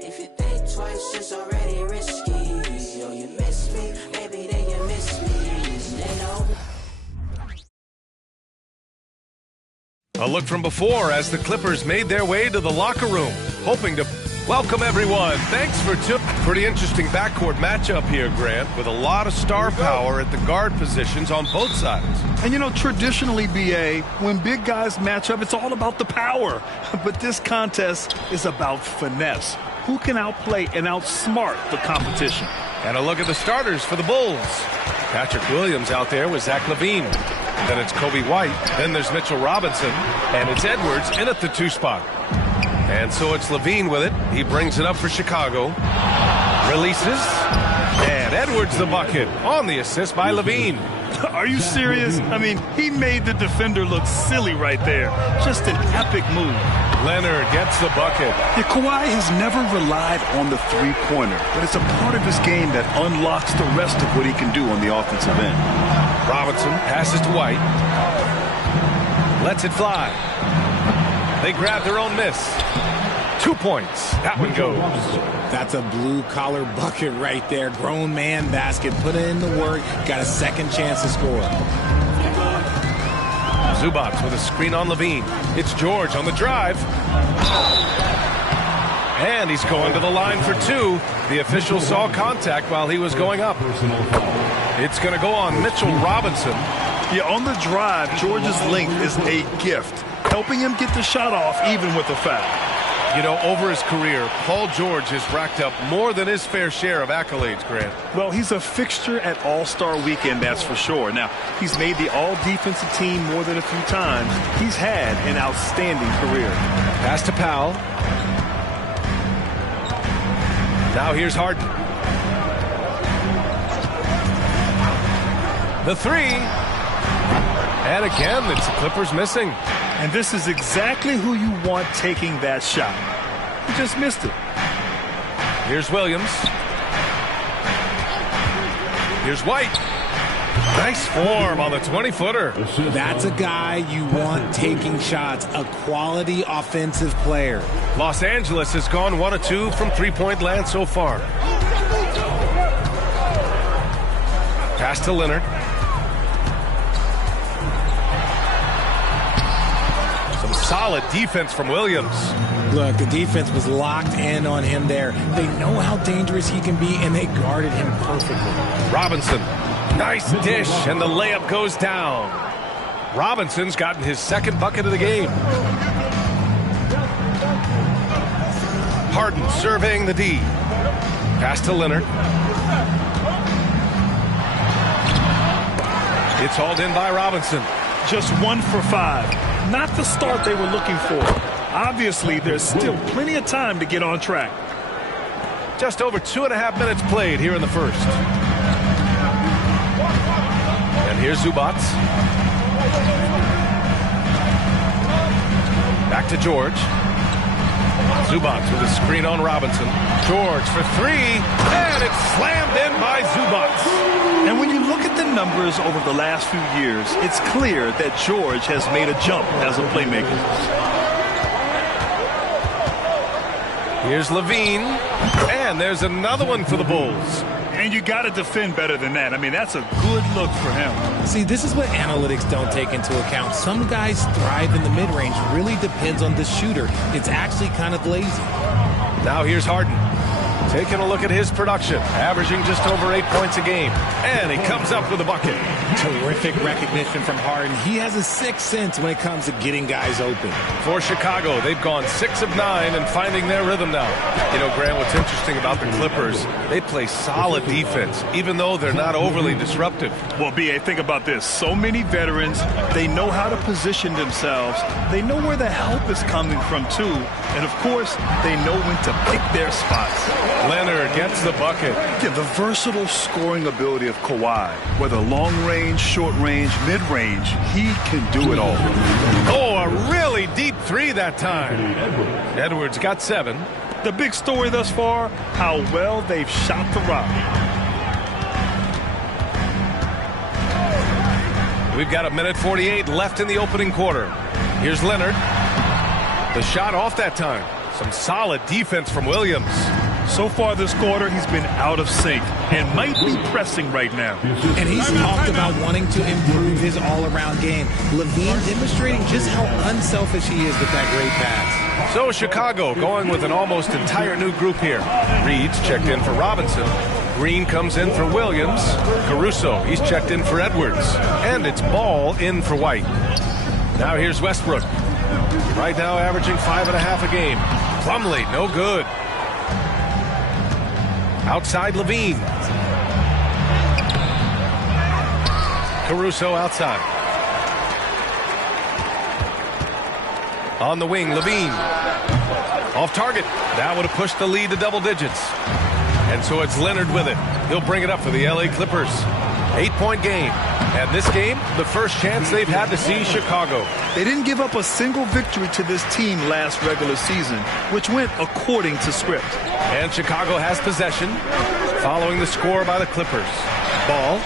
If you think twice, it's already risky. Oh, you miss me, maybe then you miss me. They know. A look from before as the Clippers made their way to the locker room, hoping to welcome everyone. Thanks for pretty interesting backcourt matchup here, Grant, with a lot of star power at the guard positions on both sides. And, you know, traditionally, B.A., when big guys match up, it's all about the power. But this contest is about finesse. Who can outplay and outsmart the competition? And a look at the starters for the Bulls. Patrick Williams out there with Zach LaVine. Then it's Kobe White. Then there's Mitchell Robinson. And it's Edwards in at the 2 spot. And so it's LaVine with it. He brings it up for Chicago. Releases. And Edwards the bucket on the assist by LaVine. Are you serious? I mean, he made the defender look silly right there. Just an epic move. Leonard gets the bucket. Yeah, Kawhi has never relied on the three-pointer, but it's a part of his game that unlocks the rest of what he can do on the offensive end. Robinson passes to White. Lets it fly. They grab their own miss. 2 points. That one goes. That's a blue-collar bucket right there. Grown man basket. Put in the work. Got a second chance to score. Zubac with a screen on LaVine. It's George on the drive. And he's going to the line for 2. The official saw contact while he was going up. It's going to go on Mitchell Robinson. Yeah, on the drive, George's length is a gift, helping him get the shot off even with a foul. You know, over his career, Paul George has racked up more than his fair share of accolades, Grant. Well, he's a fixture at All-Star Weekend, that's for sure. Now, he's made the All-Defensive Team more than a few times. He's had an outstanding career. Pass to Powell. Now here's Harden. The 3. And again, it's the Clippers missing. And this is exactly who you want taking that shot. He just missed it. Here's Williams. Here's White. Nice form on the 20-footer. That's a guy you want taking shots, a quality offensive player. Los Angeles has gone 1 of 2 from three-point land so far. Pass to Leonard. Some solid defense from Williams. Look, the defense was locked in on him there. They know how dangerous he can be, and they guarded him perfectly. Robinson. Nice dish, and the layup goes down. Robinson's gotten his second bucket of the game. Harden surveying the D. Pass to Leonard. It's hauled in by Robinson. Just 1 for 5. Not the start they were looking for. Obviously, there's still plenty of time to get on track. Just over 2.5 minutes played here in the first. And here's Zubac. Back to George. Zubac with a screen on Robinson. George for 3, and it's slammed in by Zubac. And when you look at the numbers over the last few years, it's clear that George has made a jump as a playmaker. Here's LaVine, and there's another one for the Bulls. And you got to defend better than that. I mean, that's a good look for him. See, this is what analytics don't take into account. Some guys thrive in the mid-range. Really depends on the shooter. It's actually kind of lazy. Now here's Harden. Taking a look at his production, averaging just over 8 points a game. And he comes up with a bucket. Terrific recognition from Harden. He has a sixth sense when it comes to getting guys open. For Chicago, they've gone 6 of 9 and finding their rhythm now. You know, Grant, what's interesting about the Clippers, they play solid defense, even though they're not overly disruptive. Well, B.A., think about this. So many veterans, they know how to position themselves. They know where the help is coming from, too. And, of course, they know when to pick their spots. Leonard gets the bucket. Yeah, the versatile scoring ability of Kawhi, whether long range, short range, mid range, he can do it all. Oh, a really deep 3 that time. Edwards got 7. The big story thus far, how well they've shot the rock. We've got 1:48 left in the opening quarter. Here's Leonard. The shot off that time. Some solid defense from Williams. So far this quarter, he's been out of sync and might be pressing right now. And he's talked about wanting to improve his all-around game. LaVine demonstrating just how unselfish he is with that great pass. So Chicago going with an almost entire new group here. Reed's checked in for Robinson. Green comes in for Williams. Caruso, he's checked in for Edwards. And it's Ball in for White. Now here's Westbrook. Right now averaging 5.5 a game. Plumlee, no good. Outside LaVine. Caruso outside. On the wing, LaVine. Off target. That would have pushed the lead to double digits. And so it's Leonard with it. He'll bring it up for the LA Clippers. 8-point game. And this game, the first chance they've had to see Chicago. They didn't give up a single victory to this team last regular season, which went according to script. And Chicago has possession, following the score by the Clippers. Ball.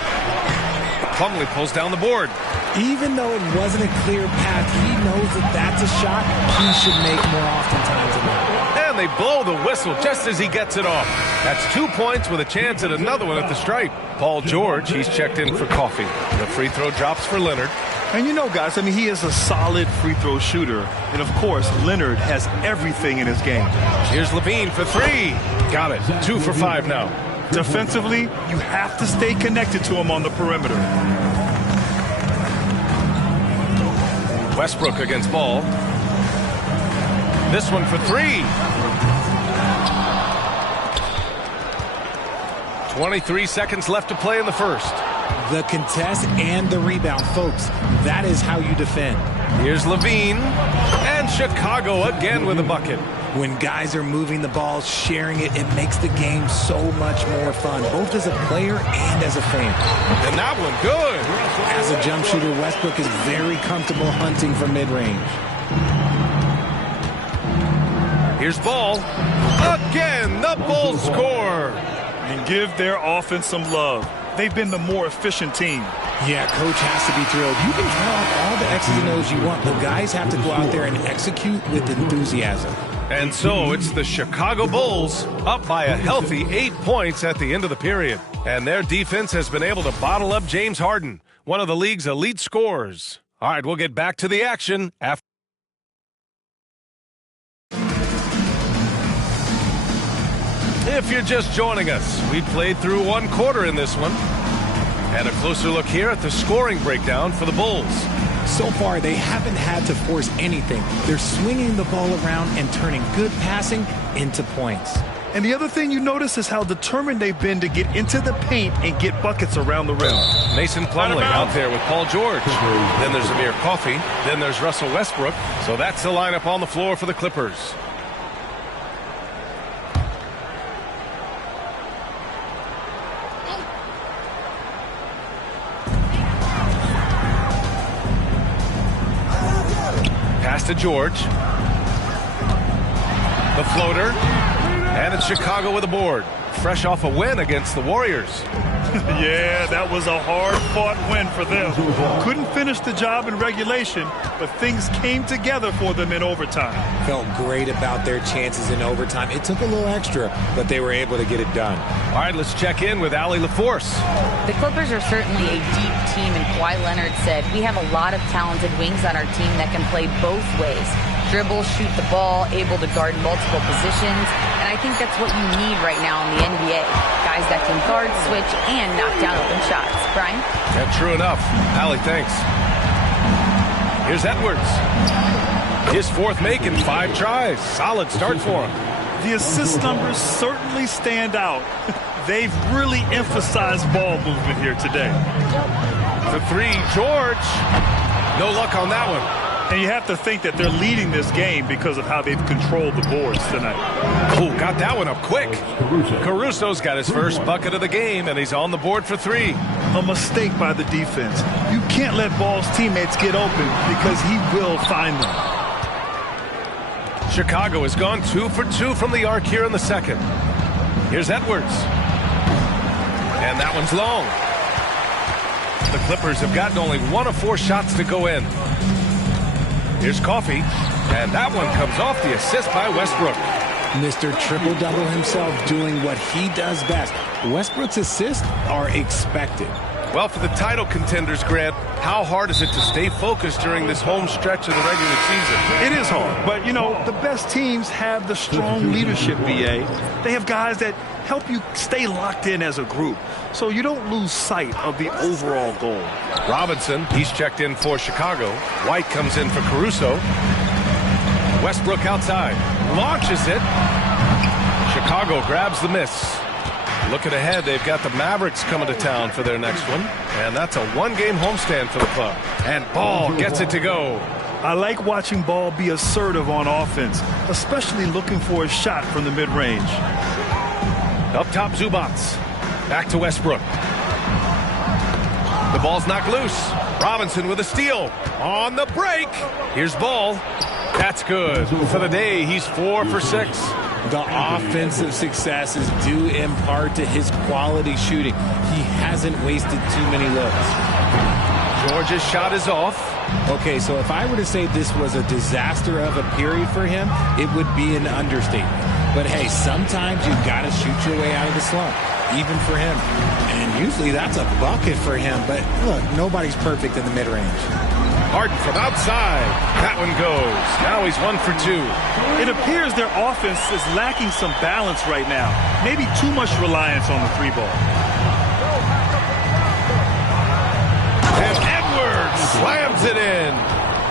Plumlee pulls down the board. Even though it wasn't a clear path, he knows that that's a shot he should make more oftentimes than not. And they blow the whistle just as he gets it off. That's 2 points with a chance at another one at the stripe. Paul George, he's checked in for coffee. The free throw drops for Leonard. And you know, guys, I mean, he is a solid free throw shooter. And, of course, Leonard has everything in his game. Here's LaVine for three. Got it. 2 for 5 now. Defensively, you have to stay connected to him on the perimeter. Westbrook against Ball. This one for 3. 23 seconds left to play in the first. The contest and the rebound, folks. That is how you defend. Here's LaVine. And Chicago again with a bucket. When guys are moving the ball, sharing it, it makes the game so much more fun, both as a player and as a fan. And that one good. As a jump shooter, Westbrook is very comfortable hunting from mid-range. Here's Ball. Again, the Bulls score. And give their offense some love. They've been the more efficient team. Yeah, coach has to be thrilled. You can draw up all the X's and O's you want, but guys have to go out there and execute with enthusiasm. And so it's the Chicago Bulls up by a healthy 8 points at the end of the period. And their defense has been able to bottle up James Harden, one of the league's elite scorers. All right, we'll get back to the action after. If you're just joining us, we played through 1 quarter in this one. And a closer look here at the scoring breakdown for the Bulls. So far, they haven't had to force anything. They're swinging the ball around and turning good passing into points. And the other thing you notice is how determined they've been to get into the paint and get buckets around the rim. Mason Plumlee out there with Paul George. Then there's Amir Coffey. Then there's Russell Westbrook. So that's the lineup on the floor for the Clippers. Pass to George. The floater. And it's Chicago with a board. Fresh off a win against the Warriors. Yeah, that was a hard-fought win for them. Couldn't finish the job in regulation, but things came together for them in overtime. Felt great about their chances in overtime. It took a little extra, but they were able to get it done. All right, let's check in with Allie LaForce. The Clippers are certainly a deep team, and Kawhi Leonard said, we have a lot of talented wings on our team that can play both ways. Dribble, shoot the ball, able to guard multiple positions, and I think that's what you need right now in the NBA. Guys that can guard, switch, and knock down open shots. Brian? Yeah, true enough. Allie, thanks. Here's Edwards. His 4th make in 5 tries. Solid start for him. The assist numbers certainly stand out. They've really emphasized ball movement here today. The 3, George. No luck on that one. And you have to think that they're leading this game because of how they've controlled the boards tonight. Oh, got that one up quick. Caruso's got his first bucket of the game, and he's on the board for 3. A mistake by the defense. You can't let Ball's teammates get open because he will find them. Chicago has gone 2 for 2 from the arc here in the second. Here's Edwards. And that one's long. The Clippers have gotten only 1 of 4 shots to go in. Here's Coffey, and that one comes off the assist by Westbrook. Mr. Triple-Double himself doing what he does best. Westbrook's assists are expected. Well, for the title contenders, Grant, how hard is it to stay focused during this home stretch of the regular season? It is hard, but, you know, the best teams have the strong leadership, BA. They have guys that help you stay locked in as a group, so you don't lose sight of the overall goal. Robinson, he's checked in for Chicago. White comes in for Caruso. Westbrook outside, launches it. Chicago grabs the miss. Looking ahead, they've got the Mavericks coming to town for their next one, and that's a 1-game homestand for the club. And Ball gets it to go. I like watching Ball be assertive on offense, especially looking for a shot from the mid-range. Up top, Zubac. Back to Westbrook. The ball's knocked loose. Robinson with a steal. On the break. Here's Ball. That's good. For the day, he's 4 for 6. The offensive success is due in part to his quality shooting. He hasn't wasted too many looks. George's shot is off. Okay, so if I were to say this was a disaster of a period for him, it would be an understatement. But hey, sometimes you've got to shoot your way out of the slump, even for him. And usually that's a bucket for him. But look, nobody's perfect in the mid-range. Harden from outside. That one goes. Now he's 1 for 2. It appears their offense is lacking some balance right now. Maybe too much reliance on the 3-ball. And Edwards slams it in.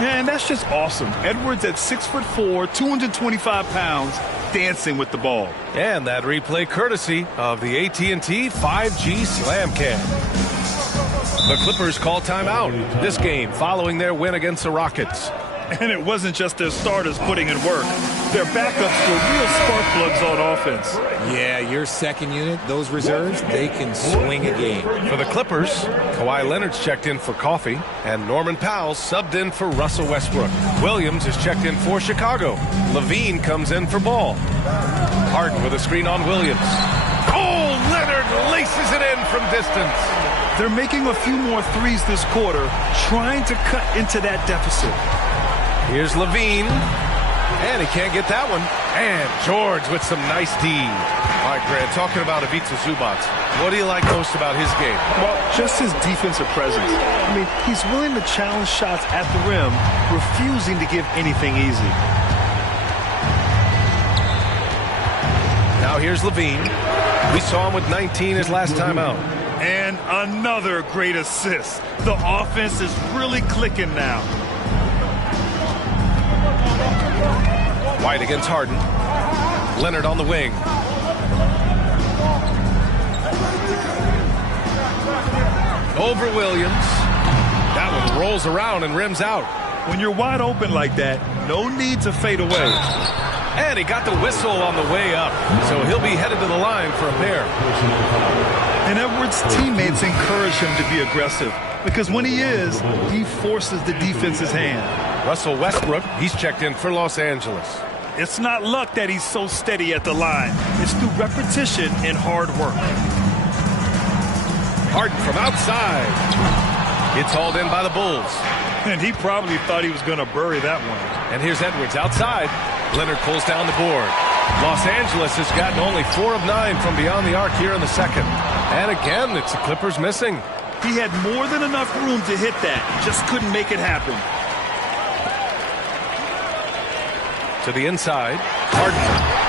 And that's just awesome. Edwards at 6'4", 225 pounds, dancing with the ball. And that replay courtesy of the AT&T 5G Slam Cam. The Clippers call timeout this game following their win against the Rockets. And it wasn't just their starters putting in work. Their backups were real spark plugs on offense. Yeah, your second unit, those reserves, they can swing a game. For the Clippers, Kawhi Leonard's checked in for Coffey, and Norman Powell subbed in for Russell Westbrook. Williams is checked in for Chicago. Levine comes in for Ball. Harden with a screen on Williams. Oh, Leonard laces it in from distance. They're making a few more threes this quarter, trying to cut into that deficit. Here's Levine, and he can't get that one. And George with some nice D. All right, Grant, talking about Ivica Zubac, what do you like most about his game? Well, just his defensive presence. I mean, he's willing to challenge shots at the rim, refusing to give anything easy. Now here's Levine. We saw him with 19 his last time out. And another great assist. The offense is really clicking now. White against Harden. Leonard on the wing. Over Williams. That one rolls around and rims out. When you're wide open like that, no need to fade away. And he got the whistle on the way up, so he'll be headed to the line for a pair. And Edwards' teammates encourage him to be aggressive, because when he is, he forces the defense's hand. Russell Westbrook, he's checked in for Los Angeles. It's not luck that he's so steady at the line. It's through repetition and hard work. Harden from outside. It's hauled in by the Bulls. And he probably thought he was going to bury that one. And here's Edwards outside. Leonard pulls down the board. Los Angeles has gotten only 4 of 9 from beyond the arc here in the second. And again, it's the Clippers missing. He had more than enough room to hit that. Just couldn't make it happen. To the inside. Harden.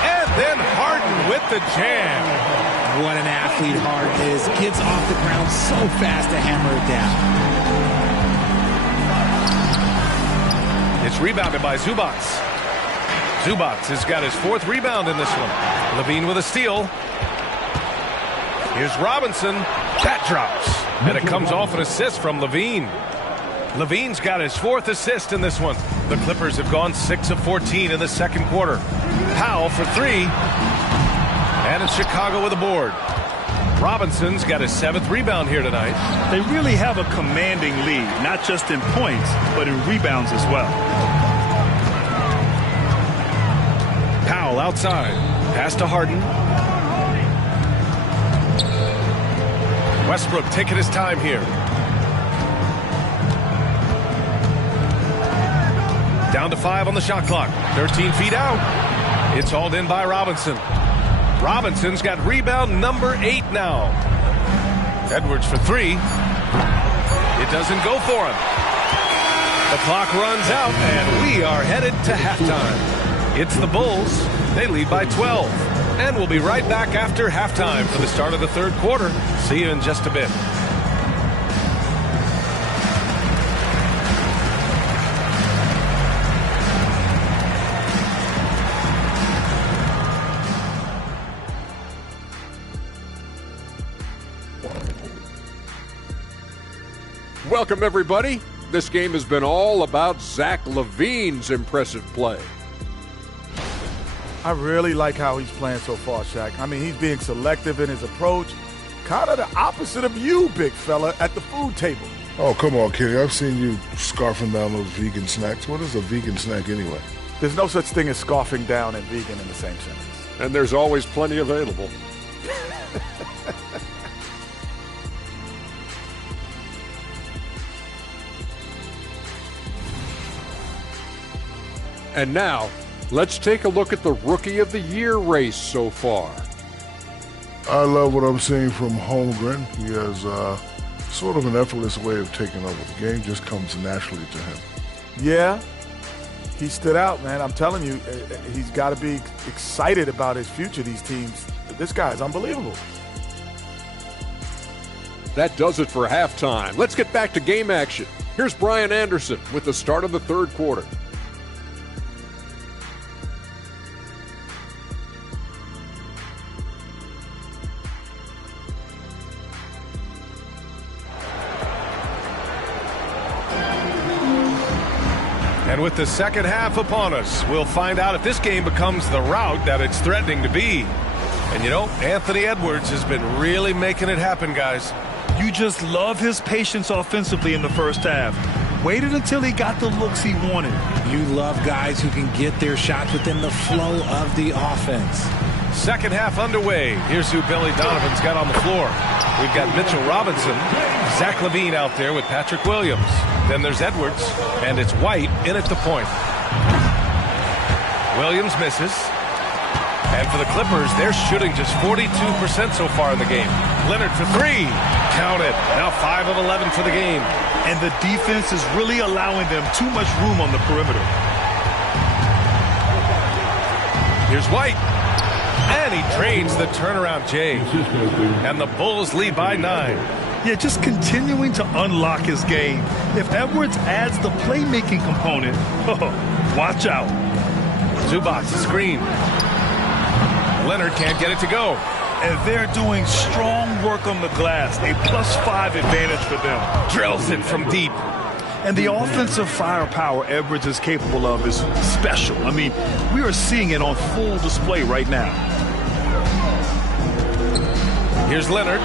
And then Harden with the jam. What an athlete Harden is. Gets off the ground so fast to hammer it down. It's rebounded by Zubac. Zubac has got his 4th rebound in this one. Levine with a steal. Here's Robinson. That drops. And it comes off an assist from Levine. Levine's got his 4th assist in this one. The Clippers have gone 6 of 14 in the second quarter. Powell for 3. And it's Chicago with a board. Robinson's got his 7th rebound here tonight. They really have a commanding lead, not just in points, but in rebounds as well. Powell outside. Pass to Harden. Westbrook taking his time here. Down to 5 on the shot clock. 13 feet out. It's hauled in by Robinson. Robinson's got rebound number 8 now. Edwards for 3. It doesn't go for him. The clock runs out, and we are headed to halftime. It's the Bulls. They lead by 12. And we'll be right back after halftime for the start of the third quarter. See you in just a bit. Welcome, everybody. This game has been all about Zach LaVine's impressive play. I really like how he's playing so far, Shaq. I mean, he's being selective in his approach. Kind of the opposite of you, big fella, at the food table. Oh, come on, Kenny. I've seen you scarfing down those vegan snacks. What is a vegan snack anyway? There's no such thing as scarfing down and vegan in the same sentence. And there's always plenty available. And now, let's take a look at the Rookie of the Year race so far. I love what I'm seeing from Holmgren. He has sort of an effortless way of taking over. The game just comes naturally to him. Yeah, he stood out, man. I'm telling you, he's got to be excited about his future, these teams. This guy is unbelievable. That does it for halftime. Let's get back to game action. Here's Brian Anderson with the start of the third quarter. And with the second half upon us, we'll find out if this game becomes the rout that it's threatening to be. And you know, Anthony Edwards has been really making it happen, guys. You just love his patience offensively in the first half. Waited until he got the looks he wanted. You love guys who can get their shots within the flow of the offense. Second half underway. Here's who Billy Donovan's got on the floor. We've got Mitchell Robinson, Zach LaVine out there with Patrick Williams. Then there's Edwards, and it's White in at the point. Williams misses. And for the Clippers, they're shooting just 42% so far in the game. Leonard for 3. Count it. Now 5 of 11 for the game. And the defense is really allowing them too much room on the perimeter. Here's White. And he drains the turnaround J. And the Bulls lead by 9. Yeah, just continuing to unlock his game. If Edwards adds the playmaking component, watch out. Zubac screen. Leonard can't get it to go. And they're doing strong work on the glass. A +5 advantage for them. Drills it from deep. And the offensive firepower Edwards is capable of is special. I mean, we are seeing it on full display right now. Here's Leonard.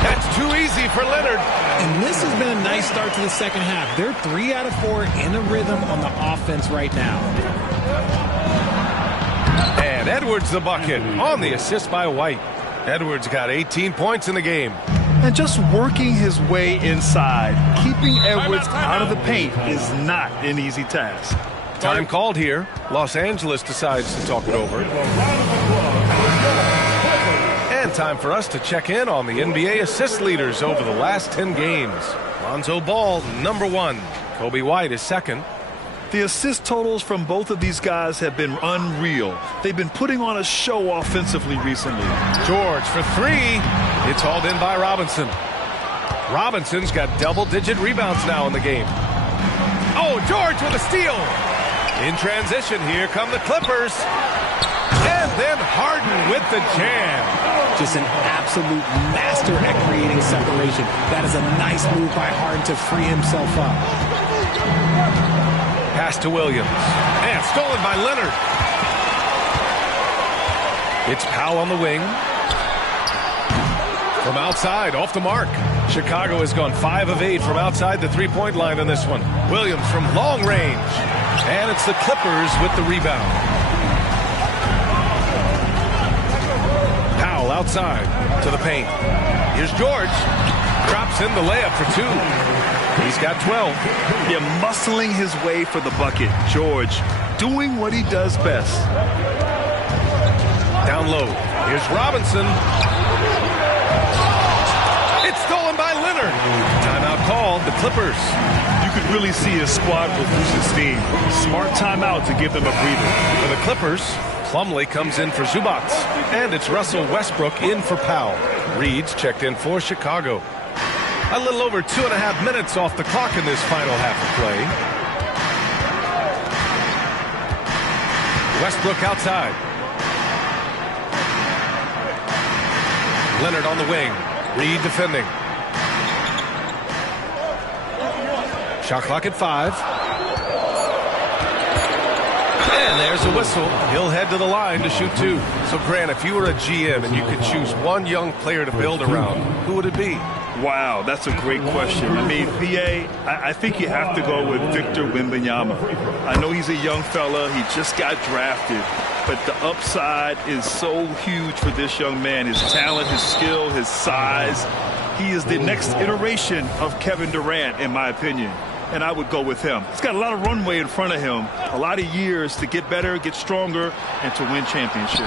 That's too easy for Leonard. And this has been a nice start to the second half. They're 3 out of 4 in a rhythm on the offense right now. And Edwards the bucket on the assist by White. Edwards got 18 points in the game. And just working his way inside, keeping Edwards out of the paint is not an easy task. Time called here. Los Angeles decides to talk it over. And time for us to check in on the NBA assist leaders over the last 10 games. Lonzo Ball, number 1. Kobe White is second. The assist totals from both of these guys have been unreal. They've been putting on a show offensively recently. George for 3. It's hauled in by Robinson. Robinson's got double-digit rebounds now in the game. Oh, George with a steal. In transition, here come the Clippers. And then Harden with the jam. Just an absolute master at creating separation. That is a nice move by Harden to free himself up. Pass to Williams. And stolen by Leonard. It's Powell on the wing. From outside, off the mark. Chicago has gone 5 of 8 from outside the three-point line on this one. Williams from long range. And it's the Clippers with the rebound. Powell outside to the paint. Here's George. Drops in the layup for 2. He's got 12. Yeah, muscling his way for the bucket. George doing what he does best. Down low. Here's Robinson. It's stolen by Leonard. Timeout called. The Clippers. You could really see his squad was losing steam. Smart timeout to give them a breather. For the Clippers, Plumlee comes in for Zubac. And it's Russell Westbrook in for Powell. Reed's checked in for Chicago. A little over 2.5 minutes off the clock in this final half of play. Westbrook outside. Leonard on the wing. Reed defending. Shot clock at 5. And there's a whistle. He'll head to the line to shoot 2. So, Grant, if you were a GM and you could choose one young player to build around, who would it be? Wow, that's a great question. I mean, BA, I think you have to go with Victor Wembanyama. I know he's a young fella. He just got drafted. But the upside is so huge for this young man. His talent, his skill, his size. He is the next iteration of Kevin Durant, in my opinion. And I would go with him. He's got a lot of runway in front of him, a lot of years to get better, get stronger, and to win championships.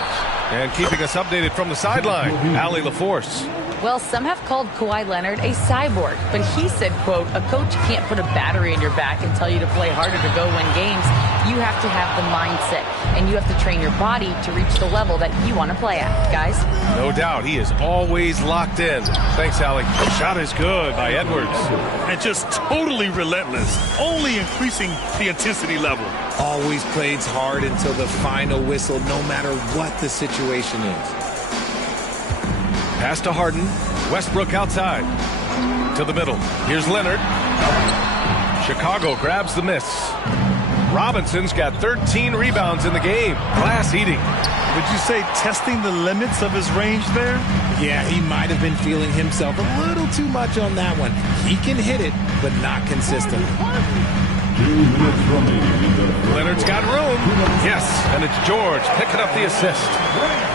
And keeping us updated from the sideline, Allie LaForce. Well, some have called Kawhi Leonard a cyborg, but he said, quote, a coach can't put a battery in your back and tell you to play harder to go win games. You have to have the mindset, and you have to train your body to reach the level that you want to play at, guys. No doubt, he is always locked in. Thanks, Allie. The shot is good by Edwards. And just totally relentless, only increasing the intensity level. Always plays hard until the final whistle, no matter what the situation is. Pass to Harden. Westbrook outside. To the middle. Here's Leonard. Chicago grabs the miss. Robinson's got 13 rebounds in the game. Glass eating. Would you say testing the limits of his range there? Yeah, he might have been feeling himself a little too much on that one. He can hit it, but not consistently. Leonard's got room. Yes, and it's George picking up the assist.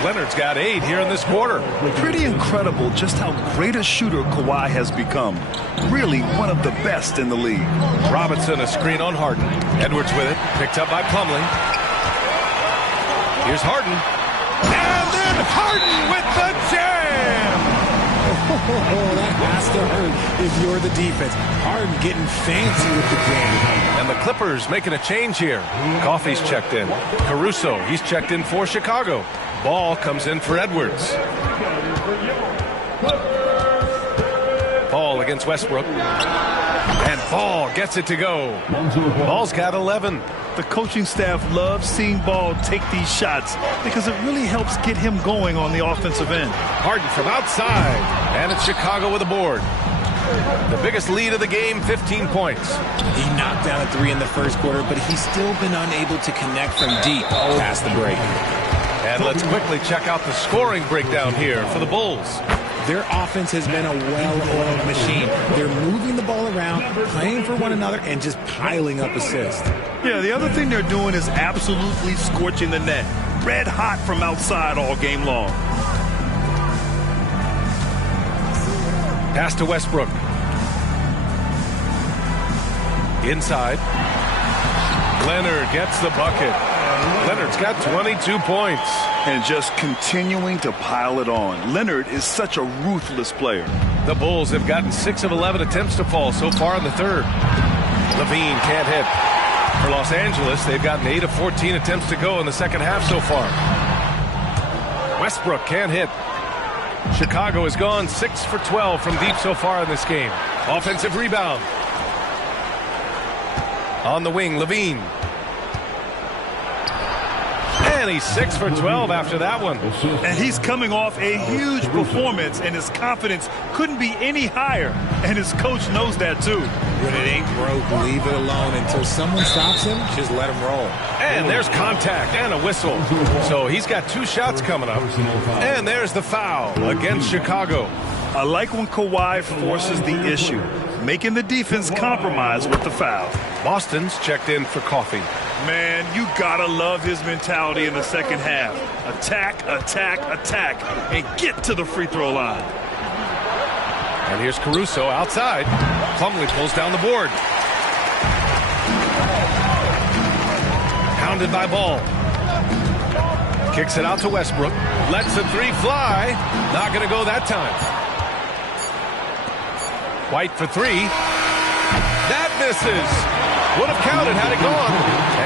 Leonard's got 8 here in this quarter. Pretty incredible just how great a shooter Kawhi has become. Really one of the best in the league. Robinson, a screen on Harden. Edwards with it, picked up by Plumlee. Here's Harden. And then Harden with the jam! Oh, that has to hurt if you're the defense. Harden getting fancy with the jam. And the Clippers making a change here. Coffey's checked in. Caruso, he's checked in for Chicago. Ball comes in for Edwards. Ball against Westbrook. And Ball gets it to go. Ball's got 11. The coaching staff loves seeing Ball take these shots because it really helps get him going on the offensive end. Harden from outside. And it's Chicago with a board. The biggest lead of the game, 15 points. He knocked down a 3 in the first quarter, but he's still been unable to connect from deep past the break. And let's quickly check out the scoring breakdown here for the Bulls. Their offense has been a well-oiled machine. They're moving the ball around, playing for one another, and just piling up assists. Yeah, the other thing they're doing is absolutely scorching the net. Red hot from outside all game long. Pass to Westbrook. Inside. Leonard gets the bucket. Leonard's got 22 points. And just continuing to pile it on. Leonard is such a ruthless player. The Bulls have gotten 6 of 11 attempts to fall so far in the third. LaVine can't hit. For Los Angeles, they've gotten 8 of 14 attempts to go in the second half so far. Westbrook can't hit. Chicago has gone 6 for 12 from deep so far in this game. Offensive rebound. On the wing, LaVine. And he's 6 for 12 after that one. And he's coming off a huge performance, and his confidence couldn't be any higher. And his coach knows that, too. When it ain't broke, leave it alone. Until someone stops him, just let him roll. And there's contact and a whistle. So he's got 2 shots coming up. And there's the foul against Chicago. I like when Kawhi forces the issue, making the defense compromise with the foul. Boston's checked in for Coffey. Man, you gotta love his mentality in the second half. Attack, attack, attack, and get to the free throw line. And here's Caruso outside. Plumlee pulls down the board. Rebounded by Ball. Kicks it out to Westbrook. Lets the three fly. Not going to go that time. White for three. That misses. Would have counted had it gone.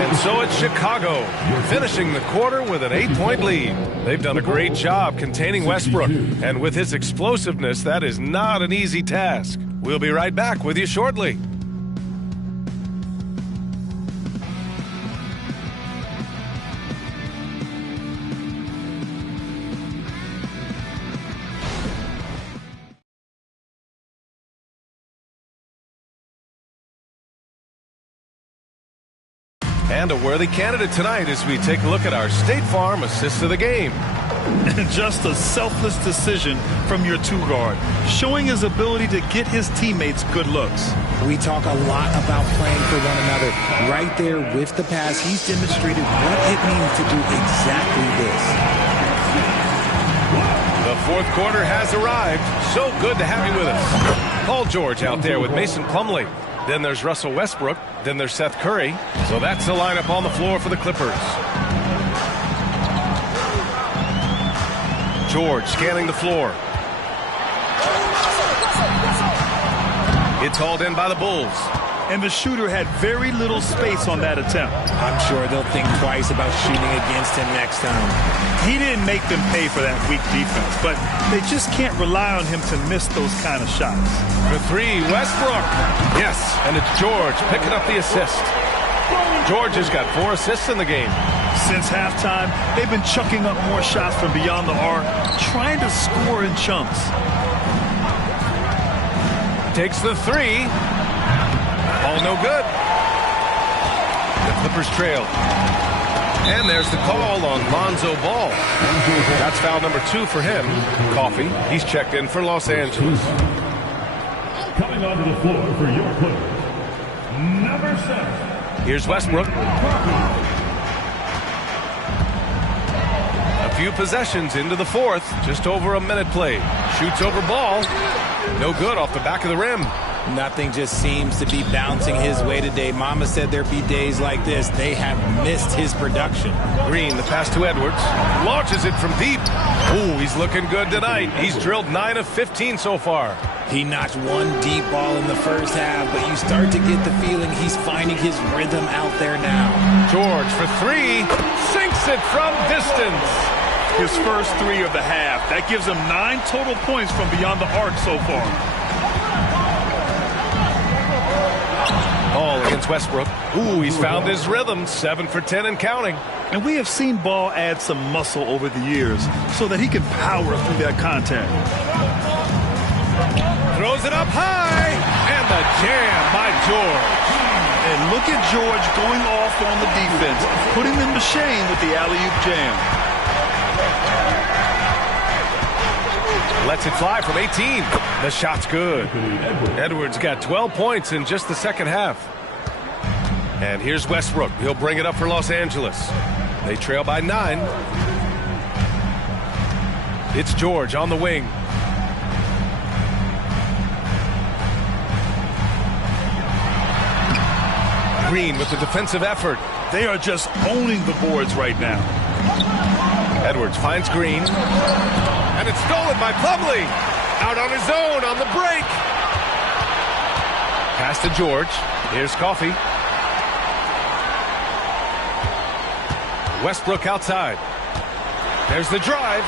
And so it's Chicago finishing the quarter with an 8-point lead. They've done a great job containing Westbrook. And with his explosiveness, that is not an easy task. We'll be right back with you shortly. And a worthy candidate tonight as we take a look at our State Farm assist of the game. Just a selfless decision from your two-guard, showing his ability to get his teammates good looks. We talk a lot about playing for one another. Right there with the pass, he's demonstrated what it means to do exactly this. The fourth quarter has arrived. So good to have you with us. Paul George out there with Mason Plumlee. Then there's Russell Westbrook. Then there's Seth Curry. So that's the lineup on the floor for the Clippers. George scanning the floor. It's hauled in by the Bulls. And the shooter had very little space on that attempt. I'm sure they'll think twice about shooting against him next time. He didn't make them pay for that weak defense, but they just can't rely on him to miss those kind of shots. For three, Westbrook. Yes, and it's George picking up the assist. George has got 4 assists in the game. Since halftime, they've been chucking up more shots from beyond the arc, trying to score in chunks. Takes the three. All no good. The Clippers trail. And there's the call on Lonzo Ball. That's foul number 2 for him. Coffee, he's checked in for Los Angeles. Coming onto the floor for your Clippers, number 7. Here's Westbrook. A few possessions into the fourth. Just over a minute played. Shoots over Ball. No good off the back of the rim. Nothing just seems to be bouncing his way today. Mama said there'd be days like this. They have missed his production. Green, the pass to Edwards. Launches it from deep. Ooh, he's looking good tonight. He's drilled 9 of 15 so far. He notched 1 deep ball in the first half, but you start to get the feeling he's finding his rhythm out there now. George for 3. Sinks it from distance. His first 3 of the half. That gives him 9 total points from beyond the arc so far. Ball against Westbrook. Ooh, he's found his rhythm. 7 for 10 and counting. And we have seen Ball add some muscle over the years so that he can power through that contact. Throws it up high. And the jam by George. And look at George going off on the defense, putting them to shame with the alley-oop jam. Lets it fly from 18. The shot's good. Edwards got 12 points in just the second half. And here's Westbrook. He'll bring it up for Los Angeles. They trail by 9. It's George on the wing. Green with the defensive effort. They are just owning the boards right now. Edwards finds Green. And it's stolen by Plumlee. Out on his own on the break. Pass to George. Here's Coffee. Westbrook outside. There's the drive.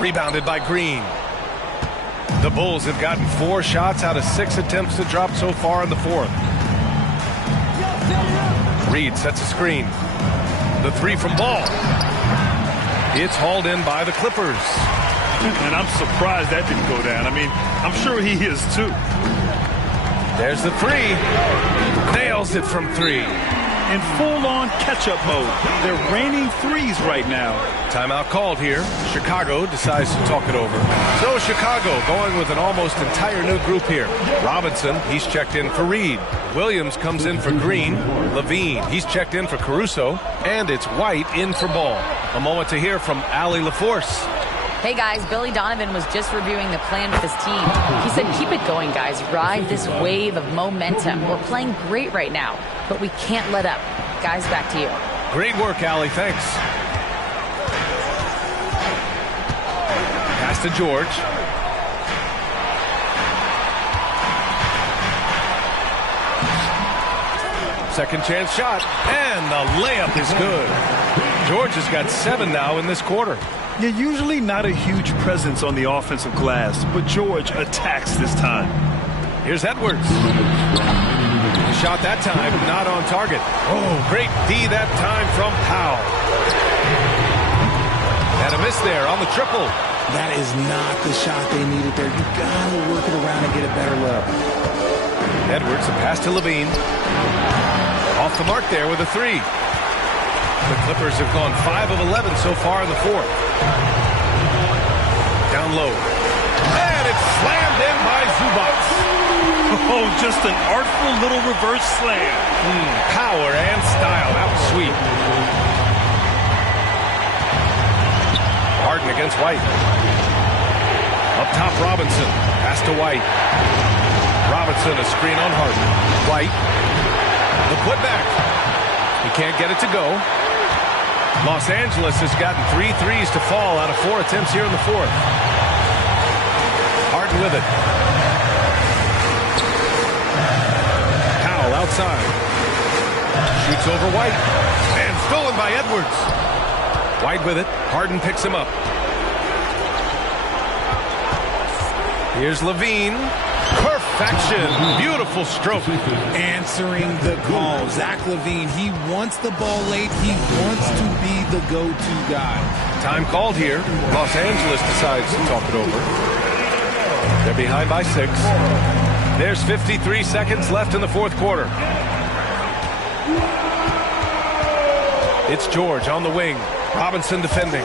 Rebounded by Green. The Bulls have gotten 4 shots out of 6 attempts to drop so far in the fourth. Reed sets a screen. The 3 from Ball. It's hauled in by the Clippers. And I'm surprised that didn't go down. I mean, I'm sure he is too. There's the 3. Nails it from 3. In full-on catch-up mode. They're raining threes right now. Timeout called here. Chicago decides to talk it over. So Chicago going with an almost entire new group here. Robinson, he's checked in for Reed. Williams comes in for Green. Levine, he's checked in for Caruso. And it's White in for Ball. A moment to hear from Allie LaForce. Hey guys, Billy Donovan was just reviewing the plan with his team. He said, keep it going, guys. Ride this wave of momentum. We're playing great right now, but we can't let up. Guys, back to you. Great work, Allie. Thanks. Pass to George. Second chance shot, and the layup is good. George has got 7 now in this quarter. Yeah, usually not a huge presence on the offensive glass, but George attacks this time. Here's Edwards. The shot that time, not on target. Oh, great D that time from Powell. And a miss there on the triple. That is not the shot they needed there. You gotta work it around and get a better look. Edwards, a pass to Levine. Off the mark there with a 3. The Clippers have gone 5 of 11 so far in the fourth. Down low. And it's slammed in by Zubac. Oh, just an artful little reverse slam. Power and style. That was sweet. Harden against White. Up top, Robinson. Pass to White. Robinson, a screen on Harden. White. The putback. He can't get it to go. Los Angeles has gotten 3 threes to fall out of 4 attempts here in the fourth. Harden with it. Powell outside. Shoots over White. And stolen by Edwards. White with it. Harden picks him up. Here's Levine. Perfection. Beautiful stroke. Answering the call. Zach LaVine, he wants the ball late. He wants to be the go-to guy. Time called here. Los Angeles decides to talk it over. They're behind by 6. There's 53 seconds left in the fourth quarter. It's George on the wing. Robinson defending.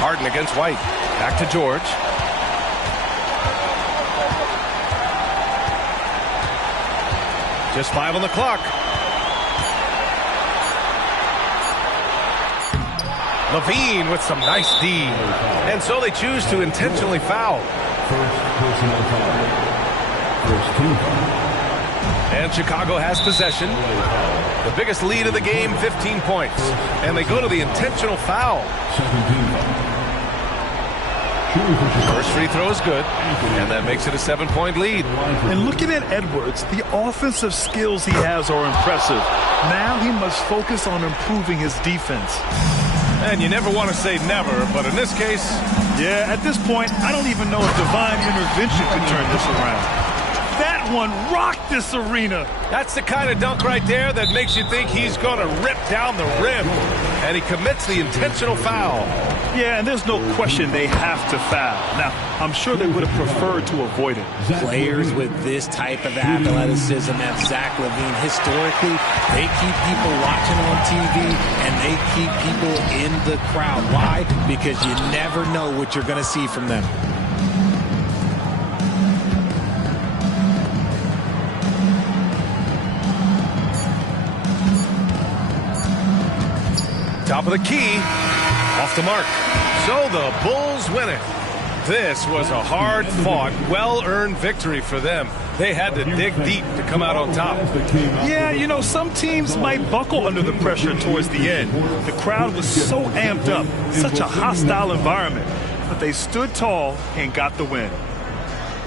Harden against White. Back to George. Just 5 on the clock. Levine with some nice D. And so they choose to intentionally foul. First personal foul. First team foul. And Chicago has possession. The biggest lead of the game, 15 points. And they go to the intentional foul. Second team foul. First free throw is good, and that makes it a 7-point lead. And looking at Edwards, the offensive skills he has are impressive. Now he must focus on improving his defense. And you never want to say never, but in this case... Yeah, at this point, I don't even know if divine intervention could turn this around. That one rocked this arena. That's the kind of dunk right there that makes you think he's going to rip down the rim. And he commits the intentional foul. Yeah, and there's no question they have to foul. Now, I'm sure they would have preferred to avoid it. Players with this type of athleticism as Zach LaVine, historically, they keep people watching on TV and they keep people in the crowd. Why? Because you never know what you're going to see from them. Top of the key, off the mark. So the Bulls win it. This was a hard-fought, well-earned victory for them. They had to dig deep to come out on top. Yeah, you know, some teams might buckle under the pressure towards the end. The crowd was so amped up, such a hostile environment. But they stood tall and got the win.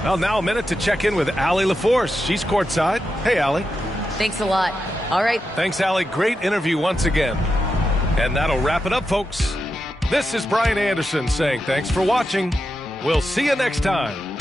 Well, now a minute to check in with Allie LaForce. She's courtside. Hey, Allie. Thanks a lot. All right. Thanks, Allie. Great interview once again. And that'll wrap it up, folks. This is Brian Anderson saying thanks for watching. We'll see you next time.